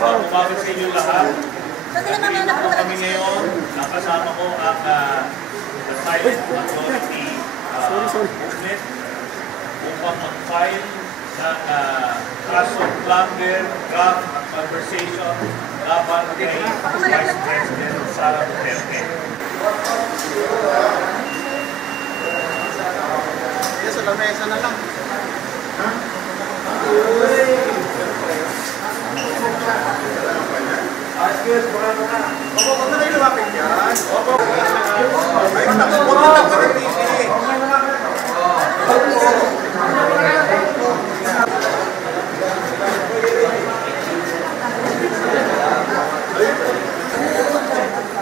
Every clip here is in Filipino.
umaga sa inyo lahat. Kami ngayon, nakasama ko ang the Silent Majority movement upang mag-file ng kaso plunder, draft at conversation laban kay Vice President Sara Duterte. Sa lamesa na lang. Ayos, wala na. Opo, huwag na kayo lumapit yan. Opo. Ay, huwag na takbo ng TV.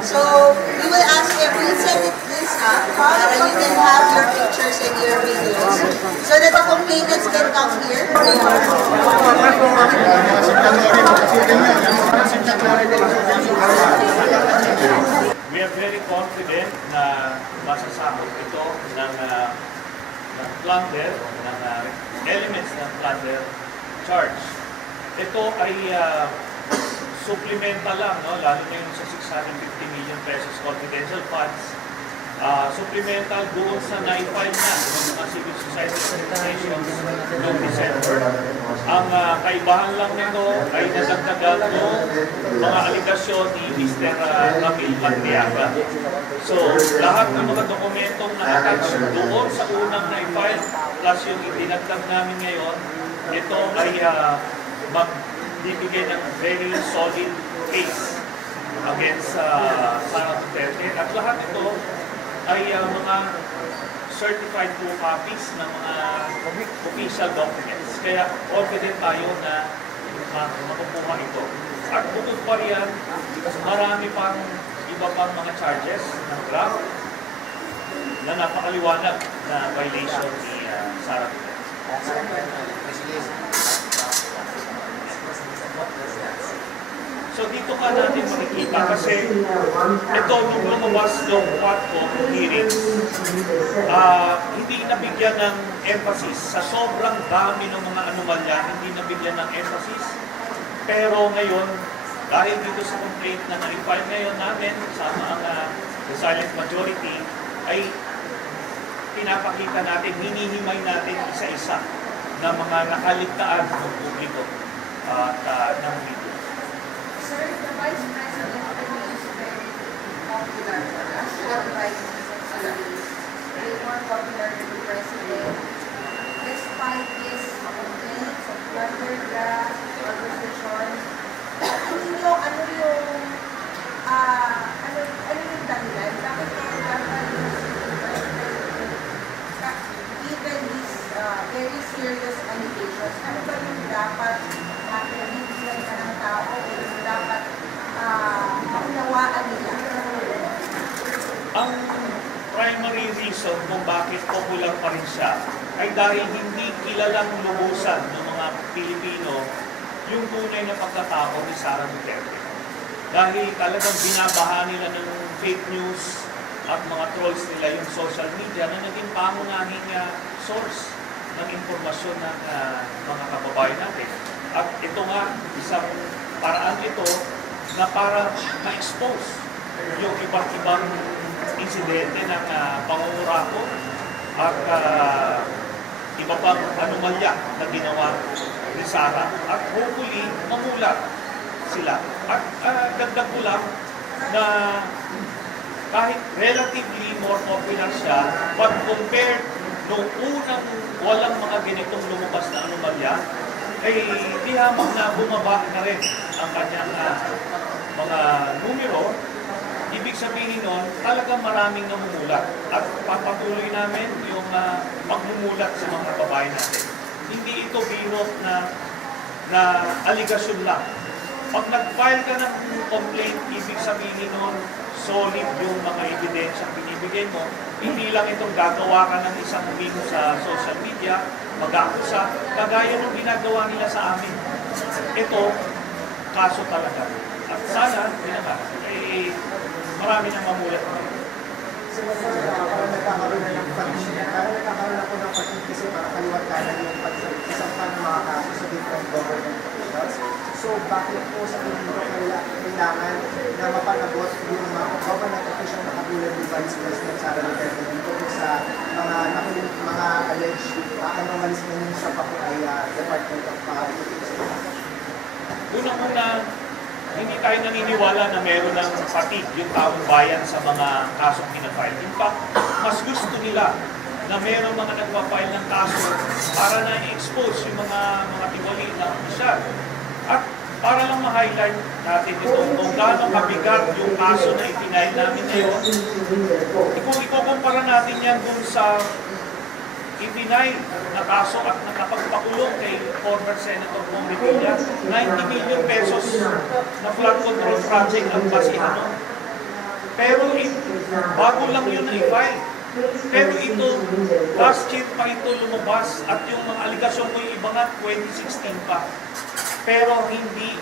So, we will ask you, we will send this up para you can have your pictures and your videos so that the complainants can come here. We are very confident na masasakot ito ng plunder, ng elements ng plunder charge. Ito ay supplemental lang, no? Lalo na yung sa 650 million pesos confidential funds. Supplemental doon sa na-file na ng mga civil society organizations noong December. Ang kaibahan lang nito ay nadagdagan ng mga aligasyon ni Mr. Ramil Pandiaga. So, lahat ng mga dokumentong na-attach doon sa unang na-file plus yung idinagdag namin ngayon, ito ay magbibigay ng very solid case against Sara Duterte. At lahat ito ay mga certified full copies ng mga official documents. Kaya confident tayo na makukuha ito. At bukod pa riyan, marami pang iba pang mga charges ng draft na napakaliwanag na violation ni Sara Duterte. So dito ka natin makikita kasi ito nung lumabas yung Quadcom hearings, hindi nabigyan ng emphasis sa sobrang dami ng mga anomalya, hindi nabigyan ng emphasis. Pero ngayon, dahil dito sa complaint na na-refile ngayon namin, sama ang the silent majority, ay pinapakita natin, hinihimay natin isa-isa na mga nakaligtaan ng publiko at ng video. Sir, the Vice President is very popular for us. Not the Vice President, very more popular than the President. Despite his complaints of plunder, graft, conversation, ano yung dahilan? Bakit even these very serious allegations, ano ba yung dapat nabibigyan ka ng tao o yung dapat maunawaan nila? Ang primary reason kung bakit popular pa rin siya ay dahil hindi kilalang lubusan ng mga Pilipino yung tunay na pagkatao ni Sara Duterte. Dahil talagang binabaha nila ng fake news at mga trolls nila yung social media na naging pangunahing source ng impormasyon ng mga kababayan natin. At ito nga, isang paraan ito na para ma-expose yung iba't ibang insidente ng pangungurako at iba pang anomalya na ginawa ni Sara. At hopefully, mamulat sila. At dagdag ko lang na kahit relatively more popular siya, but compared nung unang walang mga ganitong lumabas na anomalya, ay di hamang na bumaba na rin ang kanyang mga numero. Ibig sabihin nun, talagang maraming namumulat. At papatuloy namin yung pagmumulat sa mga kababayan natin. Hindi ito biro na aligasyon lang. Pag nag-file ka ng complaint, ibig sabihin nun, solid yung mga ebidensya binibigay mo. Hindi lang itong gagawa ka ng isang video sa social media, mag-akusa, kagaya ng ginagawa nila sa amin. Ito, kaso talaga. At sana, marami nang mamulat. Nagkakaroon na ng pag-isip. Nagkakaroon ako ng pag-isip para kaliwat ka na yung pag-isip ng mga kaso sa different government officials. So bakit po sa tingin ko kailangan na mapanagot yung mga government official na katulad ni Vice President Sara Duterte dito po sa mga alleged anomalies na yung sa Department of Unang-una, hindi tayo naniniwala na meron ng fatigue yung taong bayan sa mga kasong pinafile. In fact, mas gusto nila na meron mga nagpa-file ng kaso para na i-expose yung mga tiwali na opisyal. At para lang ma-highlight natin ito kung gaano kabigat yung kaso na ipinail namin ngayon, kung ikukumpara natin yan dun sa ipinail na kaso at nakapagpakulong kay former Senator Bong Revilla, 90 million pesos na flood control project ang basihan nun. Pero bago lang yun na i-file. Pero ito, last year pa ito lumabas at yung mga aligasyon mo yung iba nga 2016 pa. Pero hindi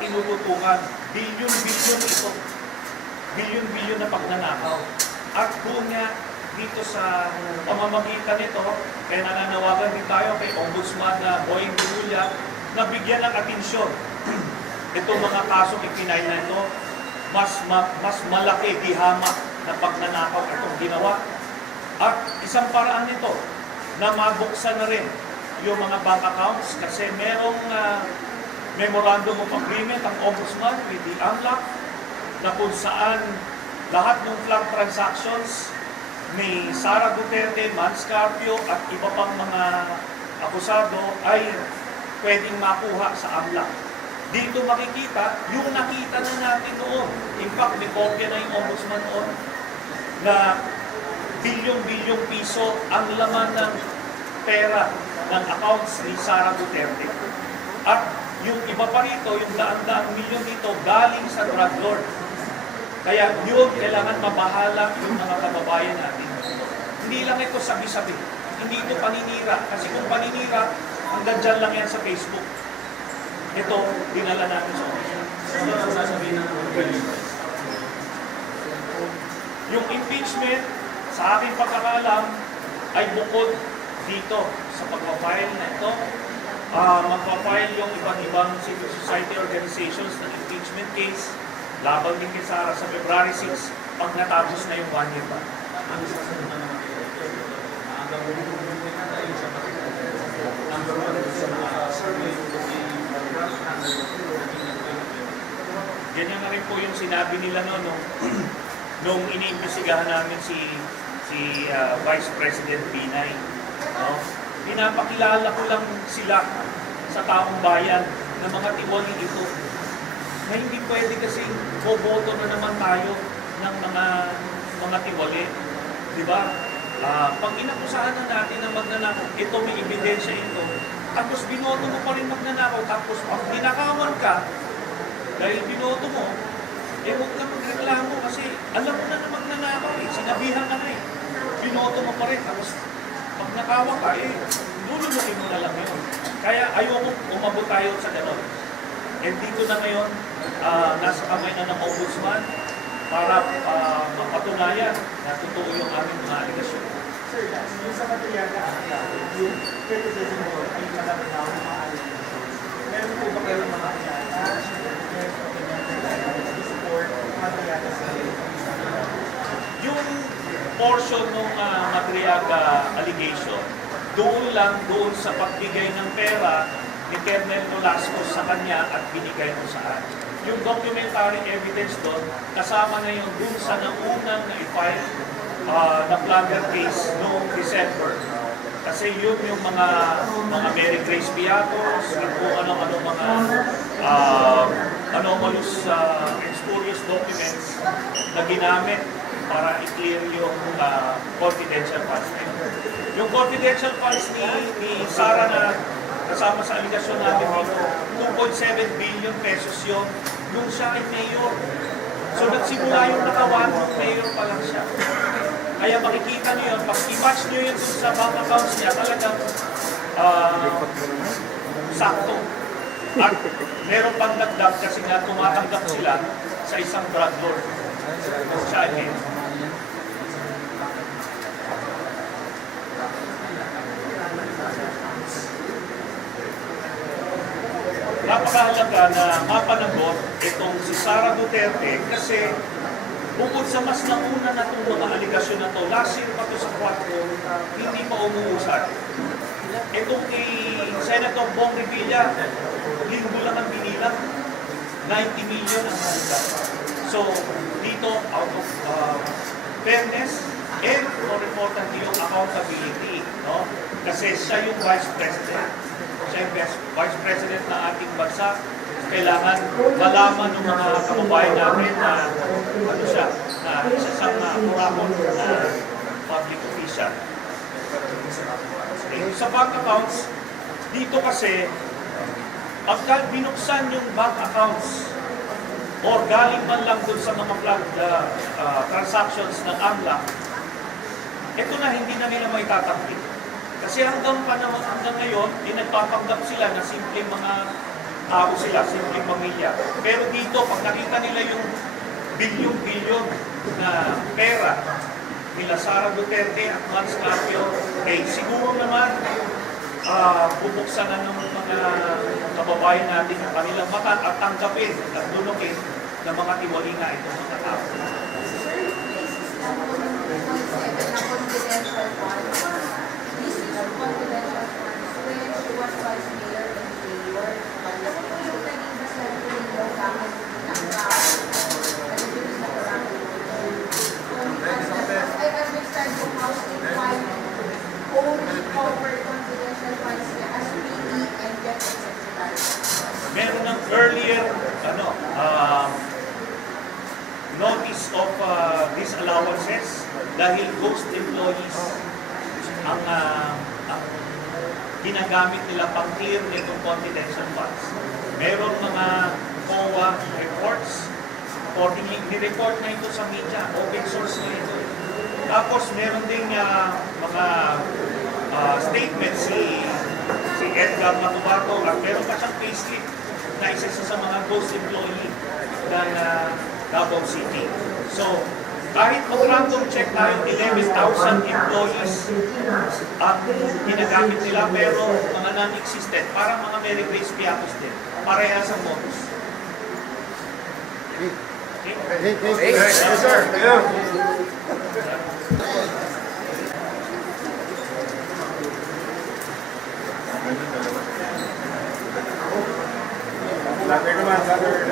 tinututukan. Bilyon-bilyon ito. Bilyon-bilyon na pagnanakaw. At doon nga, dito sa pamamagitan nito, kaya nananawagan din tayo kay Ombudsman na Boying Dimulla na bigyan ng atensyon. Itong mga kasong ipinail na ito, mas malaki dihama na pagnanakaw itong ginawa. At isang paraan nito na mabuksan na rin yung mga bank accounts kasi merong memorandum of agreement ang Ombudsman with the AMLAC na kung saan lahat ng flood transactions ni Sara Duterte, Mans Carpio at iba pang mga akusado ay pwedeng makuha sa AMLAC. Dito makikita yung nakita na natin noon. In fact, may kopya na yung Ombudsman noon na bilyong-bilyong piso ang laman ng pera ng accounts ni Sara Duterte. At yung iba pa rito, yung daan-daang milyon dito, galing sa drug lord. Kaya yun, kailangan mabahala yung mga kababayan natin. Hindi lang ito sabi-sabi. Hindi ito paninira. Kasi kung paninira, hanggang dyan lang yan sa Facebook. Ito, dinala natin sa office. Yung impeachment, sa aking pagkakaalam, ay bukod dito sa pagpapile na ito. Magpapile yung iba't ibang civil society organizations ng impeachment case laban din kay Sara sa February 6 pag natapos na yung 1 year ba. Ganyan na rin po yung sinabi nila nung iniimbestigahan namin si Vice President Binay. No? Pinapakilala ko lang sila sa taong bayan ng mga tiwali ito na hindi pwede kasi boboto na naman tayo ng mga tiwali. Di ba? Pag inakusahan na natin ng magnanakaw, ito may ebidensya ito, tapos binoto mo pa rin magnanakaw, tapos pag dinakawan ka, dahil binoto mo, huwag na magreklamo kasi alam mo na magnanakaw sinabihan ka na binoto mo pa rin, tapos pag nakawa ka, lulunukin mo na lang yun. Kaya ayoko umabot tayo sa gano'n. Dito na ngayon, nasa kamay na ng Ombudsman para mapatunayan na totoo yung aming mga aligasyon. Sir, yung sa Patriarca Ata, yung criticism mo ay malapit na mga aligasyon. Meron po ba kayo mga support Patriarca sa yung portion ng Madriaga allegation, doon sa pagbigay ng pera ni Colonel Nolasco sa kanya at binigay mo saan. Yung documentary evidence doon, kasama na yung doon sa naunang na-file na plunder case noong December. Kasi yun yung mga Mary Grace Beatos at kung ano-ano mga anomalous spurious documents na ginamit para i-clear yung confidential funds na yun. Yung confidential funds ni Sara na kasama sa aligasyon natin dito, 2.7 billion pesos yun nung siya ay mayor. So nagsimula yung nakawan ng mayor pa lang siya. Kaya makikita niyo yun, pag i-match niyo yun sa bank accounts niya, talagang sakto. At meron pang dagdag kasi nga tumatanggap sila sa isang drug lord. Siya ay mayor. napakahalaga na mapanagot itong si Sara Duterte kasi bukod sa mas nauna na itong mga aligasyon na to, last year pa to sa 4, hindi pa umuusad. Itong kay Senator Bong Revilla, linggo lang ang binilang, 90 million ang halaga. So, dito, out of fairness, and more importantly, yung accountability. No? Kasi siya yung Vice President. Siya yung Vice President ng ating bansa. Kailangan malaman ng mga kababayan natin na ano siya, na isa siyang kurakon na public official. Sa bank accounts, dito kasi, pagka binuksan yung bank accounts, or galing man lang dun sa mga transactions ng AMLAC, ito na hindi na nila may tatanggi. Kasi hanggang ngayon, nagpapanggap sila na simpleng mga tao sila, simpleng pamilya. Pero dito, pag nakita nila yung bilyon-bilyon na pera nila Sara Duterte at Mans Carpio, siguro naman bubuksan na ng mga kababayan natin ang kanilang mata at tanggapin at dunukin ng mga tiwalina itong mga tao. Sir, basis lang po ng 2.7 na confidential funds. This is confidential funds when she was vice mayor and mayor. Ano po yung naging dasal po ninyo bakit nag-reduce na parang I understand po House in Fine only cover confidential funds niya as PD and get secretary. Meron ng earlier notice of disallowances dahil ghost employees ang ginagamit nila pang clear nitong confidential funds. Meron mga COA reports, accordingly, ni-report na ito sa media, open source na ito. Tapos meron ding mga statements si Edgar Matubato at meron pa siyang payslip na isa sa mga ghost employee ng Davao City. So, kahit mag-random check tayo 11,000 employees ang ginagamit nila pero mga non-existent, parang mga Mary Grace Piatos din. Parehas ang modus. Okay? Yes, sir. Yeah. Later naman, later.